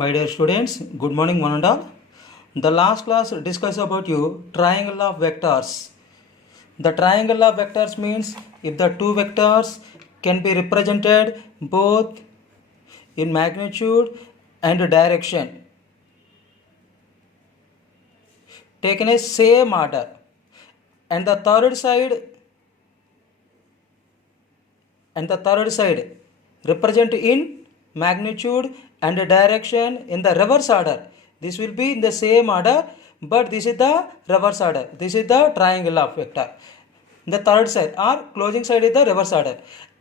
My dear students, good morning one and all. The last class discussed about you triangle of vectors. The triangle of vectors means if the two vectors can be represented both in magnitude and direction taken a same order, and the third side represent in magnitude and direction in the reverse order. This will be in the same order, but this is the reverse order. This is the triangle of vector. The third side or closing side is the reverse order.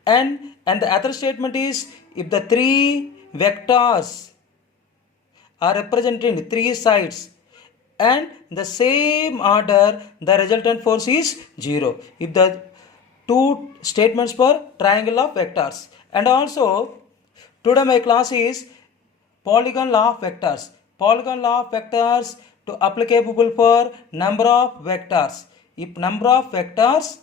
And the other statement is if the three vectors are represented in three sides and the same order, the resultant force is 0. If the two statements for triangle of vectors. And also today my class is polygon law of vectors. Polygon law of vectors to applicable for number of vectors. If number of vectors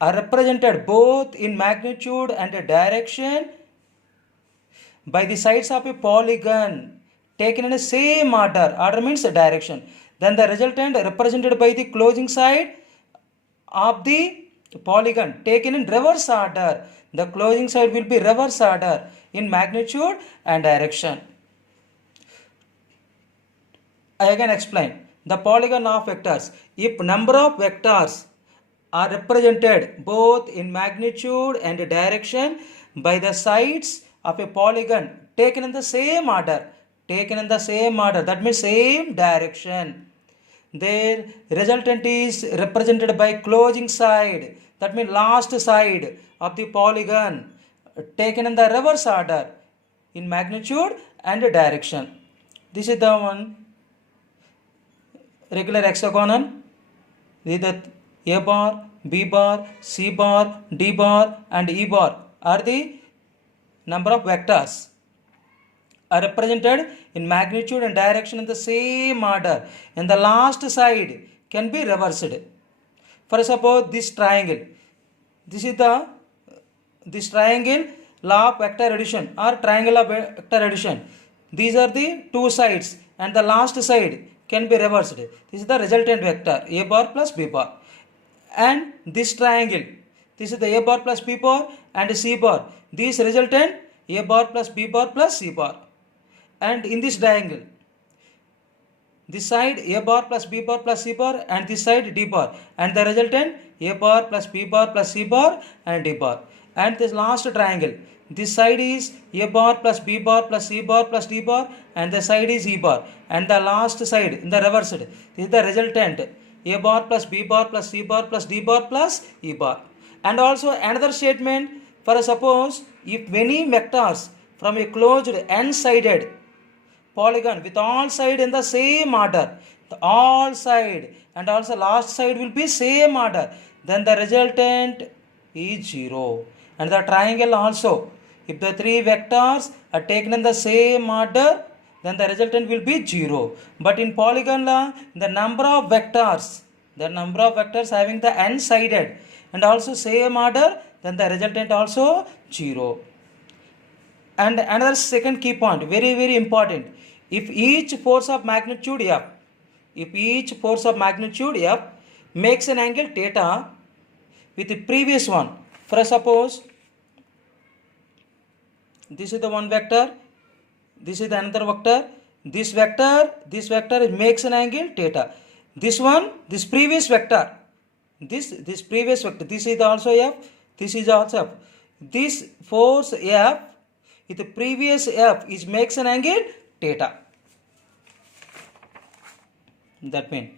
are represented both in magnitude and direction by the sides of a polygon taken in the same order, order means direction, then the resultant represented by the closing side of the polygon taken in reverse order. The closing side will be reverse order in magnitude and direction. I again explain the polygon of vectors. If number of vectors are represented both in magnitude and direction by the sides of a polygon taken in the same order, that means same direction, their resultant is represented by closing side, that means last side of the polygon taken in the reverse order in magnitude and direction. This is the one regular hexagonal. This is the A bar, B bar, C bar, D bar and E bar are the number of vectors are represented in magnitude and direction in the same order, and the last side can be reversed. For suppose this triangle, this triangle law of vector addition or triangle of vector addition. These are the two sides and the last side can be reversed. This is the resultant vector A bar plus B bar. And this triangle, this is the A bar plus B bar and C bar. This resultant A bar plus B bar plus C bar. And in this triangle, this side A bar plus B bar plus C bar and this side D bar, and the resultant A bar plus B bar plus C bar and D bar. And this last triangle, this side is A bar plus B bar plus C bar plus D bar and the side is E bar, and the last side in the reversed, this is the resultant A bar plus B bar plus C bar plus D bar plus E bar. And also another statement, for suppose if many vectors from a closed n-sided polygon with all side in the same order, the all side and also last side will be same order, then the resultant is 0. And the triangle also, if the three vectors are taken in the same order, then the resultant will be 0. But in polygon law, the number of vectors having the n-sided and also same order, then the resultant also 0. And another second key point, very very important, if each force of magnitude F makes an angle theta with the previous one, for suppose this is the one vector, this is the another vector, this vector makes an angle theta. This previous vector, this is also F, this is also F. This force F with the previous F makes an angle theta. That means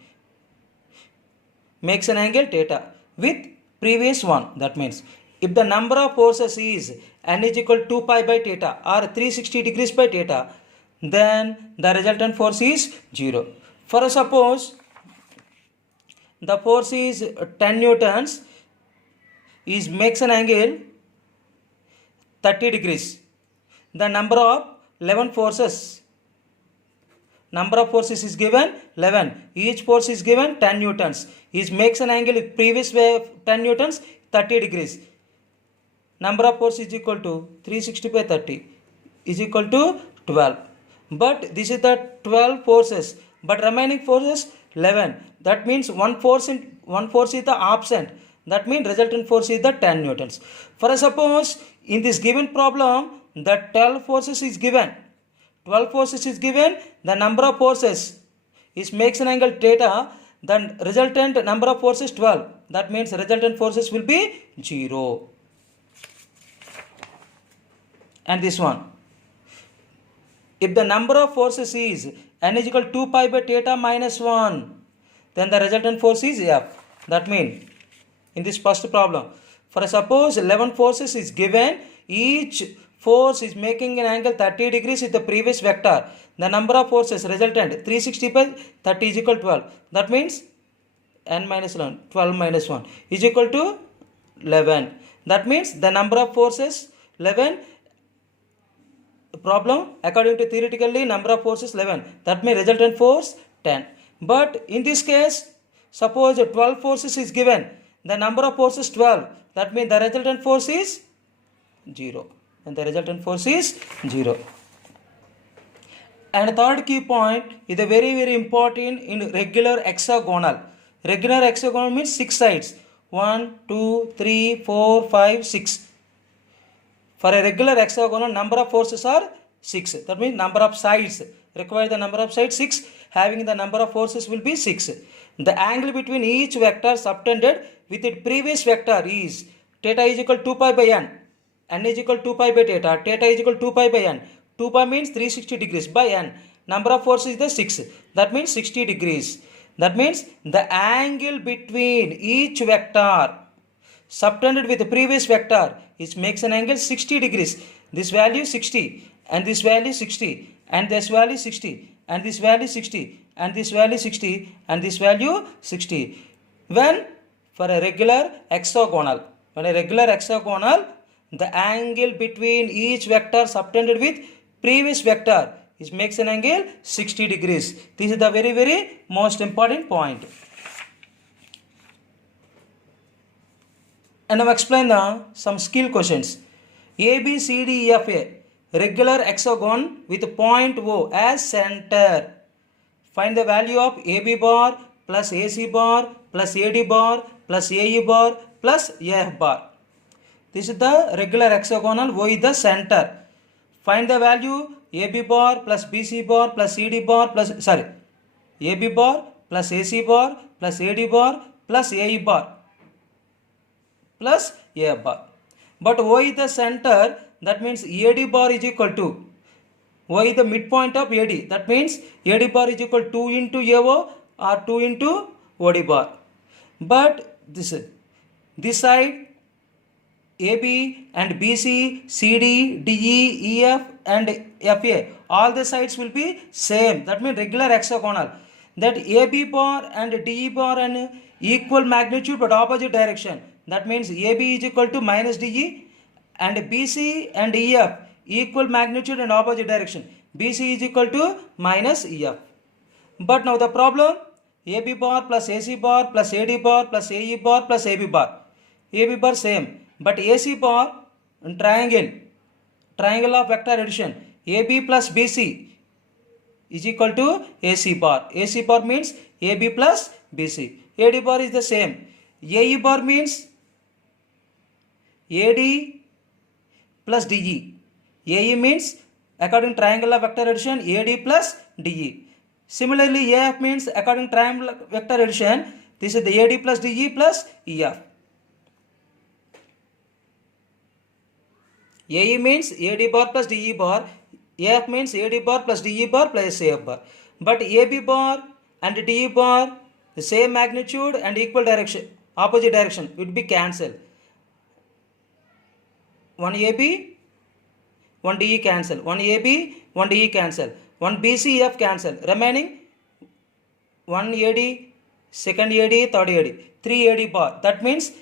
makes an angle theta with previous one. That means if the number of forces is n is equal to 2 pi by theta or 360 degrees by theta, then the resultant force is 0. For suppose the force is 10 newtons makes an angle 30 degrees. The number of forces is given 11. Each force is given 10 newtons. It makes an angle with previous way 10 newtons 30 degrees. Number of force is equal to 360 by 30 is equal to 12. But this is the 12 forces, but remaining forces 11. That means one force is the absent. That means resultant force is the 10 newtons. For suppose in this given problem, the 12 forces is given. 12 forces is given. The number of forces is makes an angle theta. The resultant number of forces 12. That means resultant forces will be 0. And this one. If the number of forces is n is equal to 2 pi by theta minus 1, then the resultant force is F. That means in this first problem, for suppose 11 forces is given, each force is making an angle 30 degrees with the previous vector. The number of forces resultant 360 by 30 is equal to 12. That means n minus 1, 12 minus 1 is equal to 11. That means the number of forces 11. Problem according to theoretically number of forces 11. That means resultant force 10. But in this case, suppose 12 forces is given. The number of forces 12. That means the resultant force is 0. And the resultant force is 0. And third key point is a very important in regular hexagonal. Regular hexagonal means 6 sides. 1, 2, 3, 4, 5, 6. For a regular hexagonal, number of forces are 6. That means number of sides. Require the number of sides 6. Having the number of forces will be 6. The angle between each vector subtended with its previous vector is theta is equal to 2 pi by n. N is equal to 2 pi by theta. Theta is equal to 2 pi by n. 2 pi means 360 degrees by n. Number of forces is the 6. That means 60 degrees. That means the angle between each vector subtended with the previous vector is makes an angle 60 degrees. This value 60 and this value 60 and this value 60 and this value 60 and this value 60 and this value 60. When for a regular hexagonal, the angle between each vector subtended with previous vector is makes an angle 60 degrees. This is the very most important point. And now explain some skill questions. A, B, C, D, E, F, A. Regular hexagon with point O as center. Find the value of AB bar plus AC bar plus AD bar plus AE bar plus AF bar. This is the regular hexagonal. O is the center. Find the value AB bar plus BC bar plus CD bar plus AB bar plus AC bar plus AD bar plus AE bar plus AF bar. But O is the center, that means AD bar is equal to O is the midpoint of AD. That means AD bar is equal to 2 into AO or 2 into OD bar. But this side AB and BC, CD, DE, EF and FA, all the sides will be same. That means regular hexagonal. That AB bar and DE bar and equal magnitude but opposite direction. That means AB is equal to minus DE and BC and EF equal magnitude and opposite direction. BC is equal to minus EF. But now the problem, AB bar plus AC bar plus AD bar plus AE bar plus AB bar. AB bar same. But AC bar triangle of vector addition. AB plus BC is equal to AC bar. AC bar means AB plus BC. AD bar is the same. AE bar means AD plus DE. AE means according triangle of vector addition AD plus DE. Similarly, AF means according triangle vector addition, this is the AD plus DE plus EF. AE means AD bar plus DE bar. AF means AD bar plus DE bar plus AF bar. But AB bar and DE bar, the same magnitude and equal direction, opposite direction, would be cancelled. One AB, one DE cancel. One AB, one DE cancel. One BC, F cancel. Remaining one AD, second AD, third AD. 3 AD bar. That means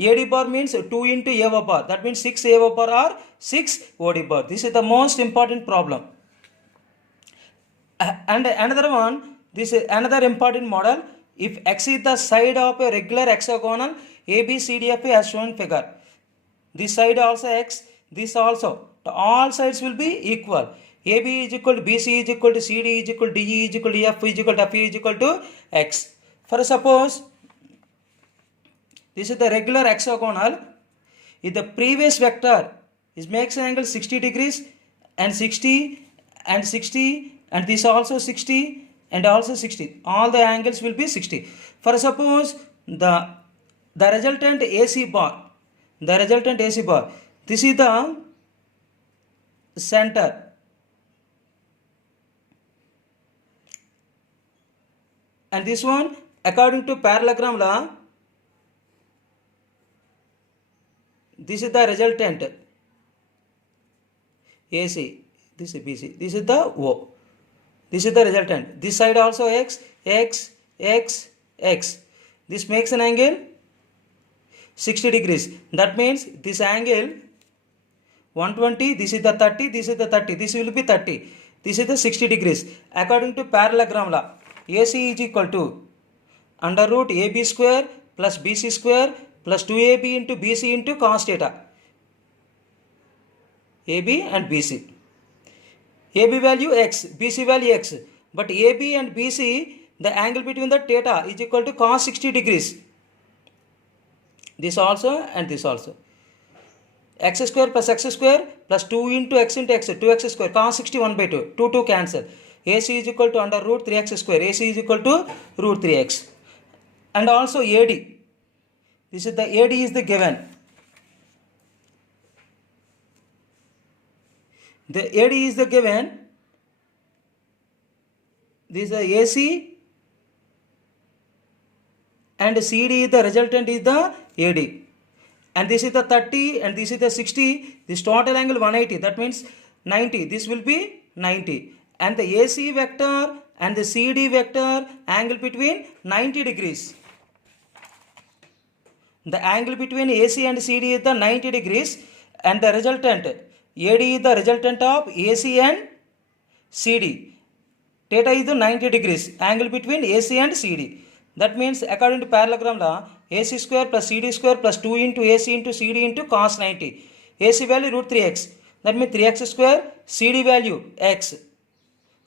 AD bar means 2 into AO bar. That means 6 AO bar or 6 OD bar. This is the most important problem. And another one, this is another important model. If X is the side of a regular hexagonal ABCDFA as shown in figure. This side also X, this also. All sides will be equal. AB is equal to BC is equal to CD is equal to DE is equal to F is equal to FE is equal to X. For suppose this is the regular hexagonal. If the previous vector is makes an angle 60 degrees and 60 and 60 and this also 60 and also 60, all the angles will be 60. For suppose the resultant AC bar, this is the center, and this one according to parallelogram law, this is the resultant AC, this is BC, this is the O, this is the resultant. This side also X, X, X, X. This makes an angle 60 degrees. That means this angle 120, this is the 30, this is the 30, this will be 30. This is the 60 degrees. According to parallelogram law, AC is equal to under root AB square plus BC square plus 2AB into BC into cos theta. AB and BC. AB value X, BC value X. But AB and BC, the angle between the theta is equal to cos 60 degrees. This also and this also. X square plus X square plus 2 into X, 2X square, cos 61 by 2, 2 cancel. AC is equal to under root 3X square, AC is equal to root 3X. And also AD. This is the AD is the given. The AD is the given. This is the AC and CD is the resultant is the AD. And this is the 30 and this is the 60. This total angle 180. That means 90. This will be 90. And the AC vector and the CD vector angle between 90 degrees. The angle between AC and CD is the 90 degrees, and the resultant AD is the resultant of AC and CD. Theta is the 90 degrees, angle between AC and CD. That means according to parallelogram law, AC square plus CD square plus 2 into AC into CD into cos 90. AC value root 3x. That means 3x square, CD value x.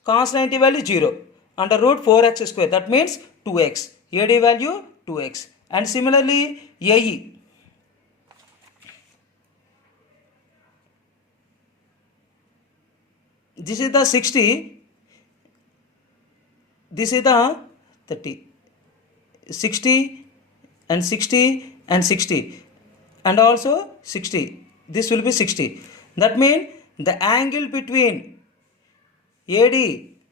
Cos 90 value 0. Under root 4x square. That means 2x. AD value 2x. And similarly AE. This is the 60. This is the 30. 60 and 60 and 60 and also 60. This will be 60. That means the angle between AD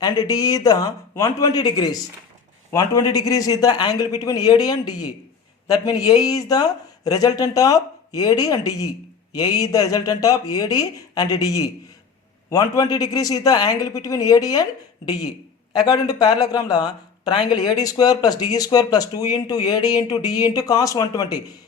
and DE is the 120 degrees. 120 degrees is the angle between AD and DE. That means AE is the resultant of AD and DE. AE is the resultant of AD and DE. 120 degrees is the angle between AD and DE. According to parallelogram law, triangle AD square plus DE square plus 2 into AD into DE into cos 120.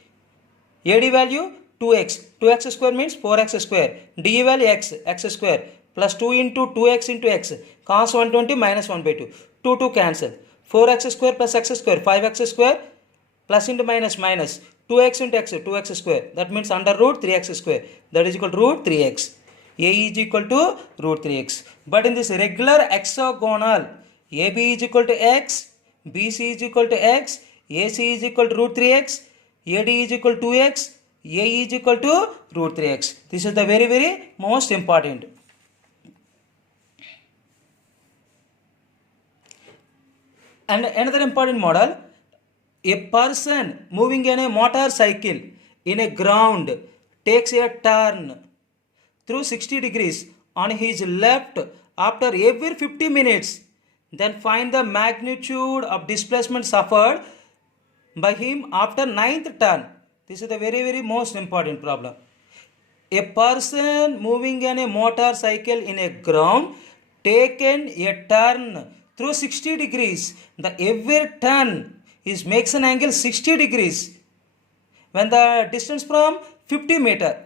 AD value 2x. 2x square means 4x square. DE value x. X square plus 2 into 2x into x. Cos 120 minus 1 by 2. 2 cancel. 4x square plus x square. 5x square plus into minus minus. 2x into x. 2x square. That means under root 3x square. That is equal to root 3x. A is equal to root 3x. But in this regular hexagonal, AB is equal to x, BC is equal to x, AC is equal to root 3x, AD is equal to 2x, AE is equal to root 3x. This is the very most important. And another important model, a person moving in a motorcycle in a ground takes a turn through 60 degrees on his left after every 50 minutes. Then find the magnitude of displacement suffered by him after 9th turn. This is the very most important problem. A person moving in a motorcycle in a ground taken a turn through 60 degrees. The every turn makes an angle 60 degrees. When the distance from 50 meter.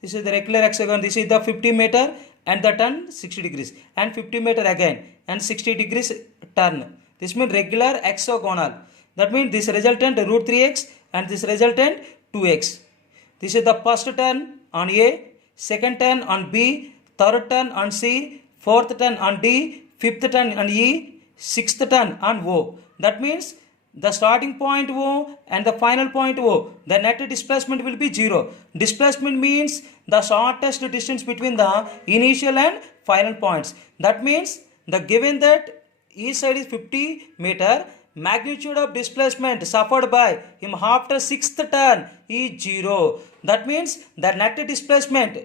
This is the regular hexagon. This is the 50 meter and the turn 60 degrees and 50 meter again and 60 degrees turn. This means regular hexagonal. That means this resultant root 3x and this resultant 2x. This is the first turn on A, second turn on B, third turn on C, fourth turn on D, fifth turn on E, sixth turn on O. That means the starting point O and the final point O, the net displacement will be 0. Displacement means the shortest distance between the initial and final points. That means the given that each side is 50 meter, magnitude of displacement suffered by him after sixth turn is 0. That means the net displacement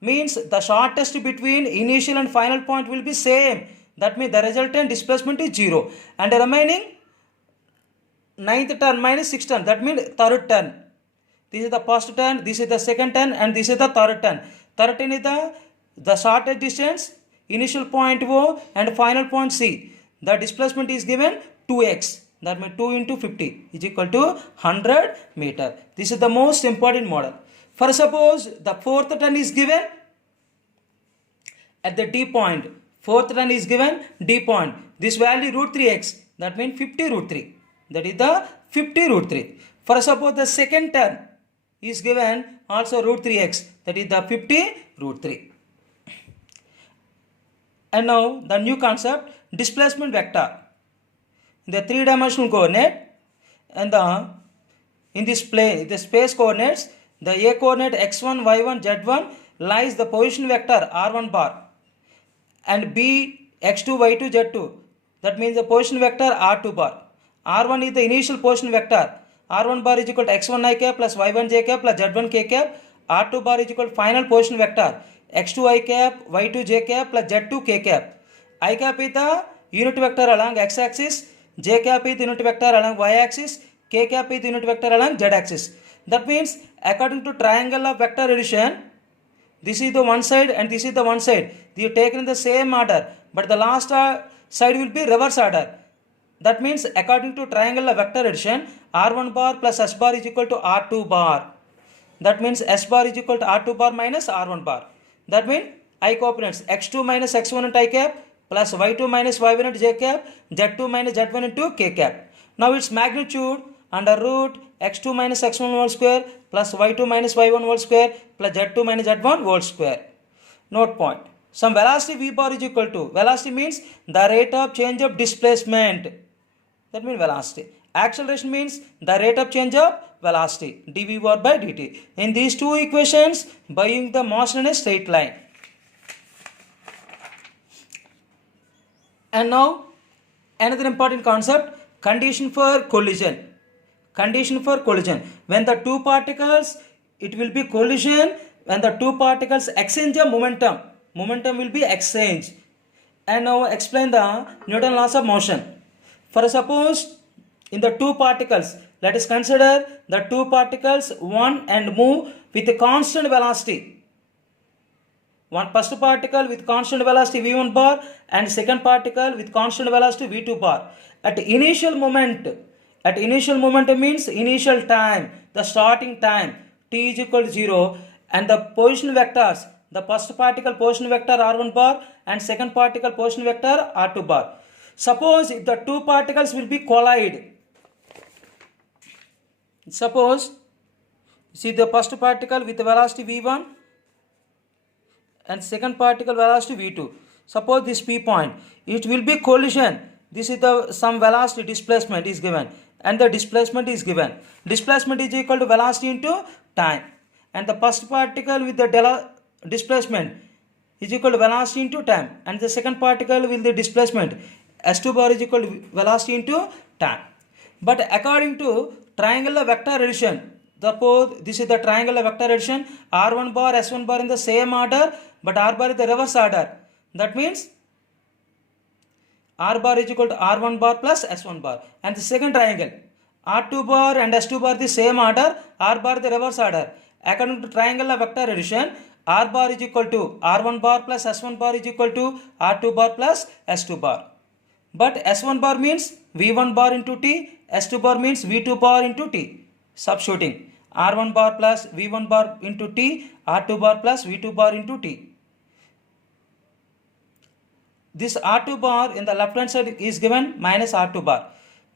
means the shortest between initial and final point will be same. That means the resultant displacement is 0. And the remaining ninth turn minus sixth turn, that means third turn. This is the first turn, this is the second turn, and this is the third turn. Third turn is the shortest distance, initial point O and final point C. The displacement is given 2x. That means 2 into 50 is equal to 100 meter. This is the most important model. For suppose the fourth turn is given at the D point. Fourth turn is given D point. This value root 3x. That means 50 root 3. That is the 50 root 3. For suppose the second turn is given also root 3x. That is the 50 root 3. And now the new concept, displacement vector. In the three-dimensional coordinate and in this plane, the space coordinates, the A coordinate x1, y1, z1 lies the position vector r1 bar, and B x2, y2, z2. That means the position vector r2 bar. R1 is the initial position vector. R1 bar is equal to x1 I cap plus y1 j cap plus z1 k cap. R2 bar is equal to final position vector x2 I cap, y2 j cap plus z2 k cap. I cap is the unit vector along x axis, j cap is the unit vector along y axis, k cap is the unit vector along z axis. That means according to triangle of vector addition, this is the one side and this is the one side. They are taken in the same order, but the last side will be reverse order. That means according to triangle of vector addition, r1 bar plus s bar is equal to r2 bar. That means s bar is equal to r2 bar minus r1 bar. That means I coordinates x2 minus x1 into I cap plus y2 minus y1 into j cap, z2 minus z1 into k cap. Now its magnitude under root x2 minus x1 whole square plus y2 minus y1 whole square plus z2 minus z1 whole square. Note point. Some velocity v bar is equal to, velocity means the rate of change of displacement. That means velocity. Acceleration means the rate of change of velocity, dv bar by dt. In these two equations, buying the motion in a straight line. And now another important concept, condition for collision. Condition for collision. When the two particles, it will be collision when the two particles exchange a momentum. Momentum will be exchanged. And now explain the Newton laws of motion. For suppose in the two particles, let us consider the two particles one and move with a constant velocity. One first particle with constant velocity v1 bar and second particle with constant velocity v2 bar. At initial moment means initial time, the starting time t is equal to 0, and the position vectors, the first particle position vector r1 bar and second particle position vector r2 bar. Suppose if the two particles will be collide. Suppose see the first particle with velocity v1 and second particle velocity v2. Suppose this p point, it will be collision. This is the some velocity displacement is given and the displacement is given. Displacement is equal to velocity into time, and the first particle with the displacement is equal to velocity into time, and the second particle with the displacement s2 bar is equal to velocity into time. But according to triangular vector addition, suppose this is the triangular vector addition, r1 bar s1 bar in the same order but r bar is the reverse order. That means r bar is equal to r1 bar plus s1 bar, and the second triangle r2 bar and s2 bar the same order, r bar the reverse order. According to triangular vector addition, r bar is equal to r1 bar plus s1 bar is equal to r2 bar plus s2 bar. But s1 bar means v1 bar into t, s2 bar means v2 bar into t. Substituting r1 bar plus v1 bar into t, r2 bar plus v2 bar into t. This r2 bar in the left hand side is given minus r2 bar.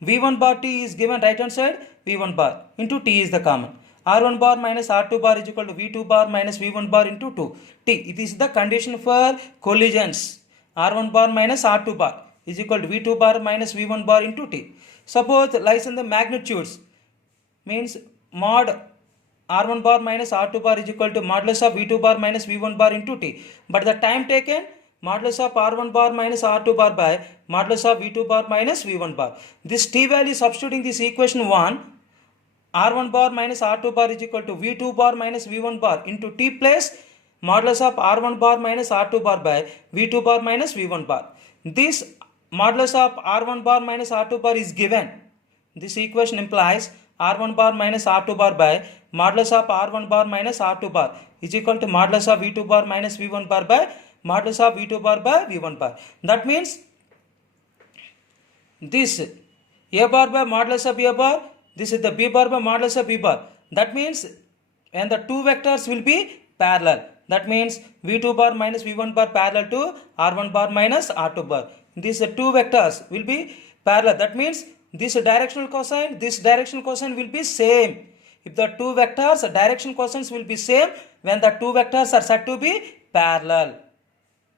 v1 bar t is given right hand side v1 bar into t is the common. r1 bar minus r2 bar is equal to v2 bar minus v1 bar into 2 t. It is the condition for collisions. r1 bar minus r2 bar is equal to v2 bar minus v1 bar into t. Suppose lies in the magnitudes, means mod r1 bar minus r2 bar is equal to modulus of v2 bar minus v1 bar into t. But the time taken, modulus of r1 bar minus r2 bar by modulus of v2 bar minus v1 bar. This t value substituting this equation 1, r1 bar minus r2 bar is equal to v2 bar minus v1 bar into t plus modulus of r1 bar minus r2 bar by v2 bar minus v1 bar. This modulus of r1 bar minus r2 bar is given. This equation implies r1 bar minus r2 bar by modulus of r1 bar minus r2 bar is equal to modulus of v2 bar minus v1 bar by modulus of v2 bar by v1 bar. That means this a bar by modulus of a bar, this is the b bar by modulus of b bar. That means when the two vectors will be parallel, that means v2 bar minus v1 bar parallel to r1 bar minus r2 bar. These two vectors will be parallel. That means this directional cosine will be same. If the two vectors direction cosines will be same when the two vectors are said to be parallel.